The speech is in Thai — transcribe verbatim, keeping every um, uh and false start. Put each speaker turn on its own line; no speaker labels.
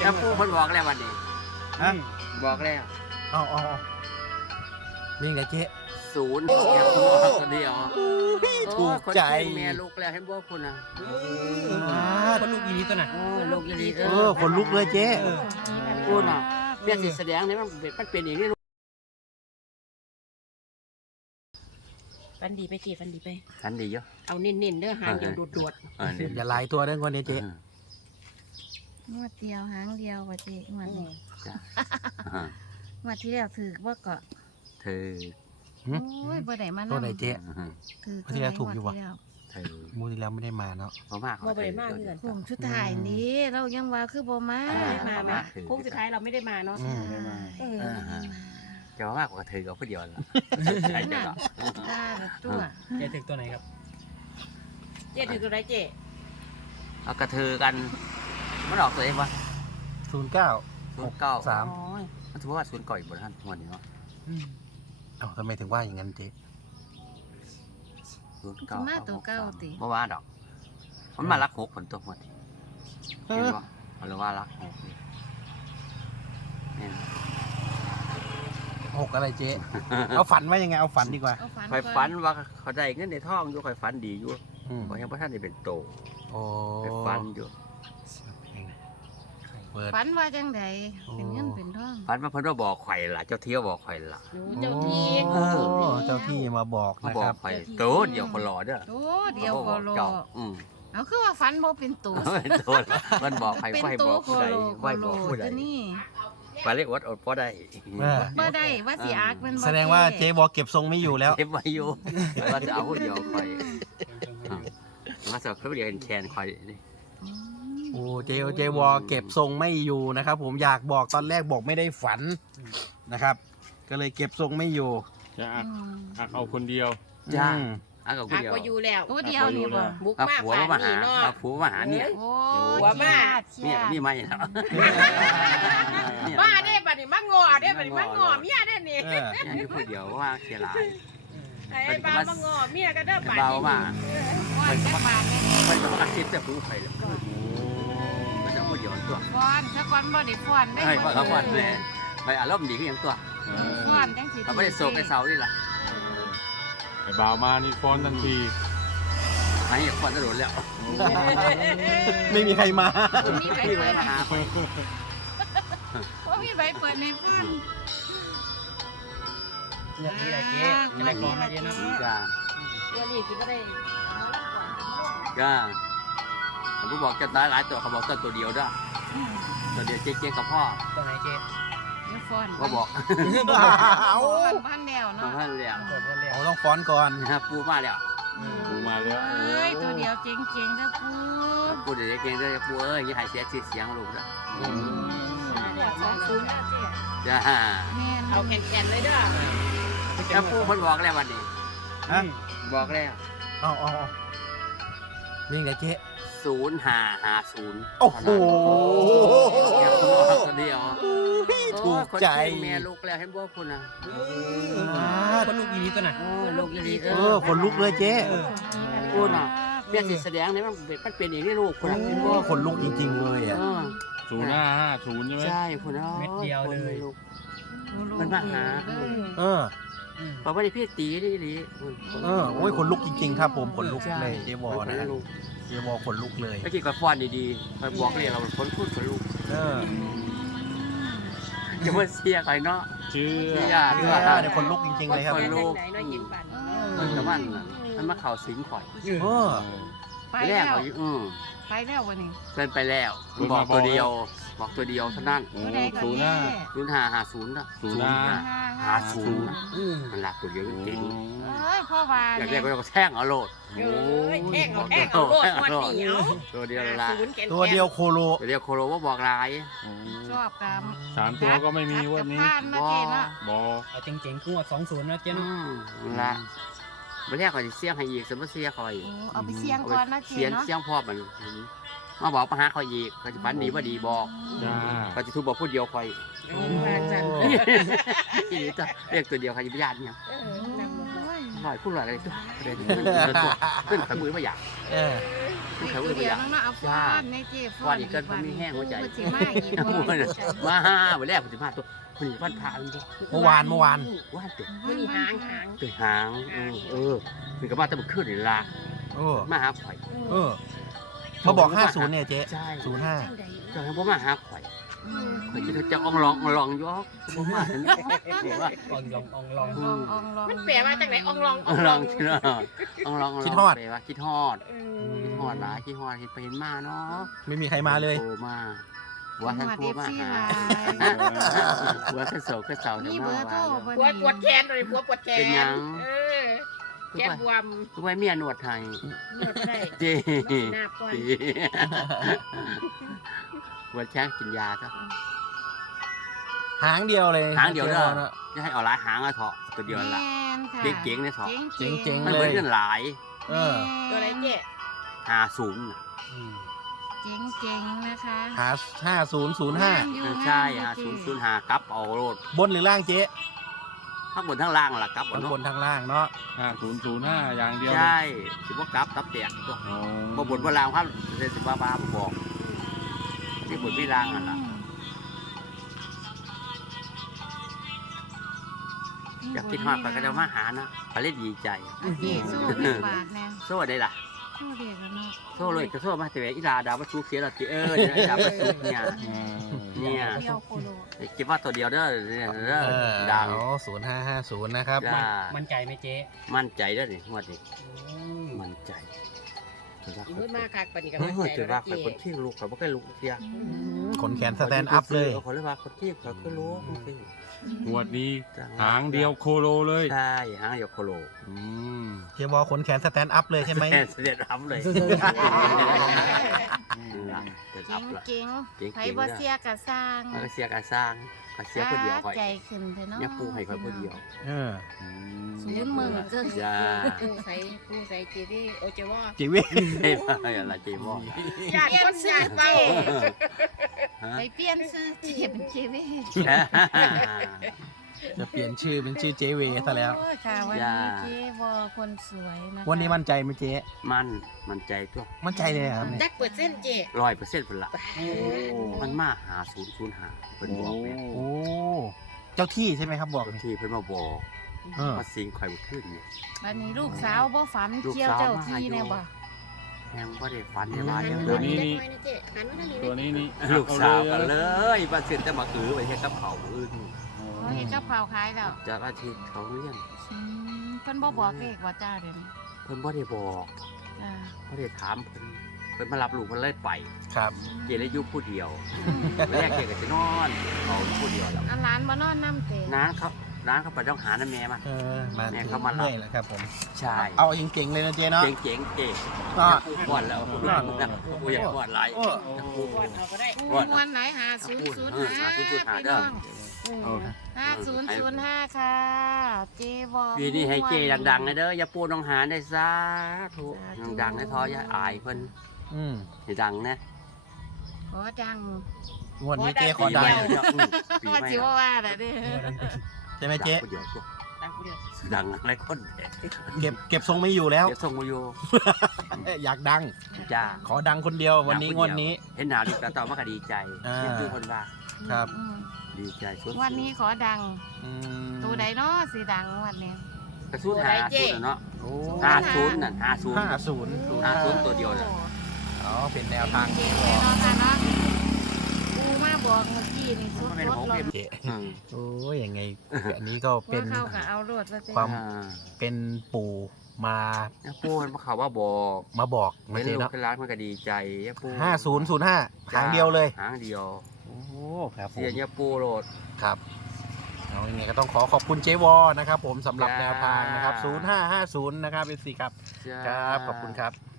แล้วปู่เพิ่นบอกแล้ววันนี้
ฮะ
บอกแล้ว
เอาเอาวิ่งไหนเจ๊
ศูนย์แค่ปู่ตัวเดียว
ถูกใจ
เมียลูกแล้วให้บอกคุณนะ
คนลูกอีนี้ตัวน่ะ
เออลูกดี
เออคนลุกเลยเจ๊
คุณน่ะเมียสิแสดงนี่มันมันเป็นอย่างนี้
ฟันดีไปจีฟันดีไป
ฉันดีเยอะ
เอาเน้นๆเด้อหางเดียวโดด
เออเนี่ย
อย่าหลายตัวเด้อคนนี้เจ๊
งวดเดียวหางเดียวว่าเจ๊งวดนี้
จ้ะอ่าง
วดที่แล้วถือว่าเกาะ
เธอ
โอ้ยบ่ได้มา
ตัวไหนเจ๊
ถือ
วันที่แล้วถูกอยู่วะ
งดที่แล้ว
เธอ
มูที่แล้วไม่ได้มาเนาะ
บ่มาก
ๆบ่ไปมากเพื่อน
โค้งชุดถ่ายนี้เรายังว่าคือบ่มา
ไม่ได้มามาโค้งสุดท้ายเราไม่ได้มาเนาะ
อืม
เออ
เออจะว่ามากกว่าเธอกับผู้เดียวละใช่จ้ะ
ตากับตัว
เจ๊ถึงตัวไหนครับ
เจ๊ถึงตัวไหนเจ๊
เอากระเทอกันมันออกตัวเองวะ
ศูนย์เก้า
ศูนย์เก้า
สาม
มันถือว่าศูนย์ก่อยบนท่านวันนี้เนาะ
เอ้าทำไมถึงว่าอย่างนั้นเจ๊
ศูนย์เก้า
มาตัวเก้าติ
เมื่อวานดอก มันมารักหกผลตัวหมดเห็นป่ะมันเลยว่ารักหกเนี่ย
หกอะไรเจ๊ เอาฝันว่ายังไงเอาฝันดีกว่า
เอาฝัน
คอยฝันว่าเขาได้เงินในท้องอยู่คอยฝันดีอยู่
อืม
เพราะยังพระท่านได้เป็นโต
โอ้
คอยฝันอยู่
เปิด
ฝันว่าจังไดเป็นเงินเป็นทอง
ฝันว่าเพิ่นว่าบอกข่อยล่ะเจ้าเที่ยวบอกข่อยล่ะ
เจ้าที่
โอ้เจ้าที่มาบอก
มา
นะ
บอ
ค
ก
รับ
ข่อยโตเดียวคนหล่อเด้อ
โตเดียวโคโล
เจ้าอืม
เอาคือว่าฝันบ่เป็นตัว
เป็นโตมันบอกใคร
เป็น
ไฟ
ตั
บ
ว
อก
โค
ผู้ใด
โลโค
ไฟ
โล
บอกผู้ใด
ตัวนี้
ไปเรียกวัดอดพอได้
เออ
บ่ได้ว่าสิอักมันบ่
แสดงว่าเจ๊บอกเก็บทรงไม่อยู่แล้ว
เก็บไว้อยู่ว่าจะเอาผู้เดียวคอยมาสักผู้เดียวเห็นแคนคอยนี่
อืม
โอ้เจเจวอเก็บทรงไม่อยู่นะครับ ผมอยากบอกตอนแรกบอกไม่ได้ฝันนะครับ ก็เลยเก็บทรงไม่อยู่
จะอัก
อืม
อักเอาคนเดียว
จ้า
อืม
อักกับผู้
หัก
เดียว
ก็อยู่แล้ว
ตัวเดียวนี่บ่
บุก
เอา
มาก
ผัว
ป่าน
มาหา
นี้เนาะ
เอาผัวมาหาเนี่ย
โอ้
หัวมา
เนี่ยนี่ไม่แล้ว
บ้าได้บัดนี้มางอได้บัดนี้มางอเมียได้นี่
เออ
เนี่ยอยู่ผู้เดียวว่าเสียหลาย
ไอ้บ้ามางอเมียก็เด้อป่าน
เบา
นี้
มา
ว่าจักบาทเลย
ไปจะมากระซิบจะผู้ไปเลยมันจะผู้เดียวตัว
ฟ้อนถ้าก่อนบ่ได้ฟ้อนได้
เฮ้ยพ่อเขาพ่อเลยไปอารมณ์ดีขึ้นอย่างตัว
ฟ้อนจังสิ
เขาไม่ได้โศกไปเสานี่แหละ
ไอ้บ่าวมานี่ฟ้อนทันที
ไอ้คนจะโดนแล้ว
ไม่มีใครมา
มีใบ
พี่ไป
เปิด
มาหา
ว่ามีใบเปิดในฟ้อน
เนี่ยนี่แหละเจ๊จะได้ของนะเจ๊เนาะ
จ้า
ตัวนี้สิก็ได้
จ้าผมก็บอกจะตายหลายตัวเขาบอกตัวตัวเดียวด้วยตัวเดียวเจ๊ๆกับพ่อ
ตัวไหนเจ๊
เดี๋ยวฟ้อน
ก็บอก
เอา
ฟ้อนบ้านแนว
น้อง
เนาะ
ท่านเรียก
เปิดเร็ว
เอาต้องฟ้อนก่อน
นะปูมาแล้ว
ปูมาแล้ว
เอ้ยตัวเดียวเจ๋งๆนะปู
ปูเดี๋ยวเก่งเลยปูเอ้ยอย่าให้เสียชื่อเสียงลูกนะ
สองศูนย์นะเจ๊
จ้า
แม่น
เอาแก่นๆเลยเด้อ
แล้วปูเพิ่นบอกแล้ววันนี้
ฮะ
บอกแล้ว
เอาเอาเอาวิ่งไหนเจ๊
ศูนย์ห้าห้าศูนย์
โอ้โห
แค่ปูตัวเดียว
ถูกใจ
เมียลูกแล้วให้บอกคุณนะ
คนลูกอีนี้ตัวน่ะ
เออลูกดี
เออคนลุกเลยเจ๊
ปูน่ะเมียสิแสดงนี่มันมันเป็นอย่างนี้ลูกคุณนะ
โอ้คนลุกจริงๆเลยอ่ะ
เออ
ศูนย์ห้าห้าศูนย์ใช่ไหม
ใช่คุณเนาะ
เม็ดเดียวเลย
มันมาหา
เออ
เพราะว่าได้พี่ตีนี่ดี
เออโอ้ยคนลุกจริงๆครับผมคนลุกเลยเจวอนะฮะ
ลูก
เจวอคนลุกเลย
เมื่อกี้ก็ฟ้อนดีๆไปบอกเลยเราคนพูดคนลูก
เออ
จะมาเสียใครเนาะ
ชื่อ
เสีย
เอ
ด้วย
อเดี๋ยวคนลุกจริงๆเลยครับ
คนลุก
ไหนน้อยยิงปัน
มันกับมันน่ะมันมาเข่าสิงข่อย
เออ
ไป
แร
แล้
ก
ว
เขาอืม
ไปแล้ววันนี้
เป็นไปแล้วบอกตัวเดียว บอกตัวเดียวเท่านั้น
โอ้
ตัวใดก่อน
ศูนย์
แน่
ห้า
ศูนย์ห้าห้าศูนย์นะ
ศูนย์ห้า
หาศูนย์
อืม
มันหลักตัวเดียวจริง
เอ้ยพ่อวา
อยาก
เนี่
ได้
ย
ก็แท่งเอาโลด
เอ้ยแท่งเอาแท่งเอาโลดวันนี้เอา
ตัวเดียวละ
ศูนย์แก่นๆ
ตัวเดียวโคโล
ตัวเดียวโคโรว่าบอกลาย
ชอบตาม
สามตัวก็ไม่มีวันนี้
ผ่านมาเจ๊เนาะ
บอ
เอาเจ๋งๆกู้สองศูนย์นะเจ๊
อื
เนาะ
มละไม่แรกก็จะเสียงให้อีกสมมติเสียคอย
โอ้เอาไปเสี่ยงก่อนนะเจ๊
เสียง
เนาะ
เสียงพ่อมันมาบอกมาหาเขาอีกเขาจะฝันดีว่าดีบอก
จ้า
เขาจะทุบบอกพูดเดียวคอย
เออว่าจัน
อีนี่ตัวเรียกตัวเดียวใครจะไปญาติเนี่ย
เออนำมา
โอ้ย
ลอยพูดลอยอะไรตัวเดินตัวขึ้นขมือมาอยาก
เออ
ผู้ใคร
ตัว
ผู้
เดี
ใด
ยวน้องๆเอาฟ้อนในเจ๊ฟ้อน
ฟ้อนอีกเกินบ่มีแห้งหัวใจ
สิมาอีก
มาห้าวันแรกผมจะมาตัวมันวันพระมันตัว
เมื่อวานเมื่อวาน
ว่านตัว
มันมีหางหาง
ตัวหางเออเออมันก็มาแต่มันขึ้นนี่ละ
เออ
มาหาข่อย
เออมาบอกห้าศูนย์เนี่ยเจ๊
ใช่
ศูนย์ห้า
ก็ให้ผมมาหาข่อยข่อยจะจะอ่องลองอ่องลองยอกผมมาถึงว่า
อองลองอองลอง
อองอองลอง
มันแปลว่าจากไหนอองลอง
อ่องลองคิดว่าอ่องลองไปว่าคิดฮอด
เอ
คิดฮอดหลายคิดฮอดเห็นไปเห็นมาเนาะ
ไม่มีใครมาเลย
โทรมาว่าท่านโทรมาหา หัวขึ้นเสาขึ้นเสา
มี
ทำ
เบ
ห
อ
น้า
ร์โทร
ว่า
บ่
ปวด
นี่
ปวดแขนเลยปวดปวดแขน
เป็นหยัง
เออแขนบวม
ทุกวันเมียหนวดไทย
นวดได้
เจี
หน้าก่อน
หัวแช่งกินยาซะ
หางเดียวเลย
หางเดียวเด้อ
จ๊วอ
จะให้เอาหลายหางอะเถาะตัวเดียวนั่นละ
แม่นค่ะ
เจ๋งๆเนี่ยเถาะ
เจ๋ง
เจ๋งๆ
มัน
เล
เหมื
ย
อนกันหลาย
เออ
ตัวอะไรเจ๊
หาสูงน่ะ
อืม
เจ๋งเจ๋งๆนะคะ
หาห้าศูนย์ศูนย์ห้า
เออใช่หาสูงศูนย์หากลับเอาโลด
บนหรือล่างเจ๊
ทั้งบนทั้งล่างล่ะกลับเอา
ทั้ง
เนาะ
บนทั้งล่างเนาะ
ห้าศูนย์ศูนย์ห้าอย่างเดียว
ใช่สิว่ากลับกลับแตกตัว
อ๋อ
บ่บนบ่ล่างครับเดี๋ยวสิบ้าบ้าบอกที่บนพี่ล่างอ่ะล่ะอยากคิดฮอดไปก็จะมาหานะก็เลยดีใจ
อาเจ๊สู้ไม่บาทแน่
โซ่ได้ล่ะ
สู้เด็กแล้วเนาะ
โซ่เลยก็โซ่มาแต่อีลาดาวมาซุกเสียและติเออเนี่ยดาวมาซุกเนี่ย
อืม
เนี่ย
เดียวโคโล
คิดว่าตัวเดียวเด้อเนี่ยเด้อ
เออ
ดัง
ศูนย์ห้าห้าศูนย์นะครับ
จ้า
มั่นใจไหมเจ๊
มั่นใจเด้อนี่งวดนี้
อืม
มั่นใจถือว่า
อีมืดมากคักปานนี้ก็
เอ
มั่น
อ
ใจ
ถือ
แล้
ว่าว ใคร
เจ๊
คนที่ลูกเขาไม่เคยลูกเทีย
ขนแขนสแตนด์อัพเลย
เขาเรียกว่าคนที่เขาเคยรู้
งวดนี้หางเดียวโคโลเลย
ใช่หางเดียวโคโล
อืม
เจ๊วอขนแขนสแตนด์อัพเลยใช่ไหม
แค่เสด็จรับเลย
เจ๋
เสด็จรับ
ง
ละ
เจ๋ง
เจ๋งๆ
ไผบ่เสียกะสร้าง
มันก็เสียการสร้างก็เสียคนเดียวคอย
ใจขึ้นเถอะเนาะ
ยังปูให้คอยคนเดียว
เออ
อืม
ศูนย์หมื่นเกิน
จ้า
กูใส่กูใส่เจดีโอเจว่า
จีวิ
เฮ้ยอะไรเจ๊บอก
ญาติคนญาติเฝ้า
ไปเปลี่ยนชื่อเจ็บเจเว
จะเปลี่ยนชื่อเป็นชื่อเจเวซะแล้ว
โอ้ยค่ะวันนี้เจ๊วอคนสวยนะคะ
วันนี้มั่นใจไหมเจ๊
มันมันใจตัว
มั่นใจเลยเหรอครับเนี่ย
จักเปิดเส้นเจ
ร้อยเปอร์เซ็นต์เป็นละ
โอ้
มันมาหาศูนย์ศูนย์หาเป็นบอกเนี่ย
โอ้ เจ้าที่ใช่ไหมครับบอก
บางทีเพิ่นมาบอก
เออ
มาสิงข่อยมาขึ้นเนี่ย
วันนี้ลูกสาวบ่ฝัน
ลูก
เกี่ยว
สาว
เจ้า
มา
ที่
อยู่
แน่บ่
ยังบ่ได้ฝันได้ว่า
หัน
ยัง
มา
ไง
ทางนี้ได้นะเจหันมาทางนี้
ตัวนี้นี่
ลูกสาวกัน
เล
เลย ยมาเสร็จจะมาอือไปเฮ็ดกับเขาวอื่น
เขาเห็นกับข่าวขายแล้ว
จากอาทิตย์เขาเรียน
อืมเพิ่นบ่บอกเลขว่าจ้าเดี๋ยวนี้
เพิ่นบ่ได้บอก
จ้า
บ่ได้ถามเพิ่นเพิ่นมารับลูกเพิ่นเลยไป
ครับ
เกเลยอยู่ผู้เดียวแรกเกก็สินอนเอาผู้เดียวแล้ว
อันหลานบ่นอนนำเตะ
น้าครับน้าเขาไปต้องหาน้าแม่มา
เออ มา
แม่
ถึง
เข้ามารับ
เมื่อยแล้วครับผม
ใช่
เอาจริงๆเลยนะเจ๊เนาะ
เจ๋งๆเจ๋ง
ก็
ปูก่อนแล้วปูก่อนแล้วปูอยากก่อนหลาย
โอ้
ปู
ก่อนเอาก็ได้
ก่อน
วันไหนหาศูนย์ศูนย์ห้า
เออหาศูนย์ศูนย์ห้า
พี่
เด้
น้
อ
อง
โอ้
ห้าศูนย์ศูนย์ห้าค่ะ เจวอ
ปีนี้ให้เจดังๆนะเด้ออย่าปูน้องหาได้ซะถูกดังๆให้ท้ออย่าอายเพิ่น
อืม
ให้ดังนะ
ขอดัง
งวดนี้เจ๊ขอดัง
ปี
ว่า
ไม่
สิว่าว่าแต่เด้อ
ใช่ไหมเจ๊
เดี๋ยวตัว
ดังผู้เดียว
ดังหลายคน
เก็บเก็บทรงไม่อยู่แล้ว
เดี๋ยวส่งมาอยู่
อยากดัง
จ้า
ขอดังคนเดียววันนี้งวดนี้
เห็นหน้าลูกตาต่อมาก็ดีใจ
อ่า
เห็นดูคนว่า
ครับ
อืม
ดีใจสุด
วันนี้ขอดัง
อืม
ตัวใดเนาะสิดังวันนี้
กระสุนหาศูนย์เนาะ
โอ้
ห้าศูนย์น่ะห้าศูนย์
ห้าศูนย์
ห้าศูนย์ตัวเดียวน่ะ
อ๋อเป็นแนวทาง
เจ๊เลยเนาะค่ะเนาะกูมาบอกเมื่อกี้นี่สุด
เป็น
ร
ข
ถ
อง
เล
เอ็
ย
ม
เจ๊
อืม
โอ้ยยังไง อันนี้ก็เป็น
ว่าเข้ากับเอารถแล้วเจ๊
ความ
อ่า
เป็นปู่มา
ย่าปูมันมาข่าวว่าบอก
มาบอก
ไม่
ไม่
รู้
ใช่เนาะ
เป็นร้านมันก็ดีใจย่าปู
ห้าศูนย์ศูนย์ห้าหางเดียวเลย
หางเดียว
โอ้ครับผ
เสีย
ม
ย่าปูโหลด
ครับเอายังไงก็ต้องขอขอบคุณเจวอนะครับผมสำหรับ
จ้า
แนวทางนะครับศูนย์ห้าห้าศูนย์นะครับเป็นสี่ครับ
จ้า
ครับขอบคุณครับ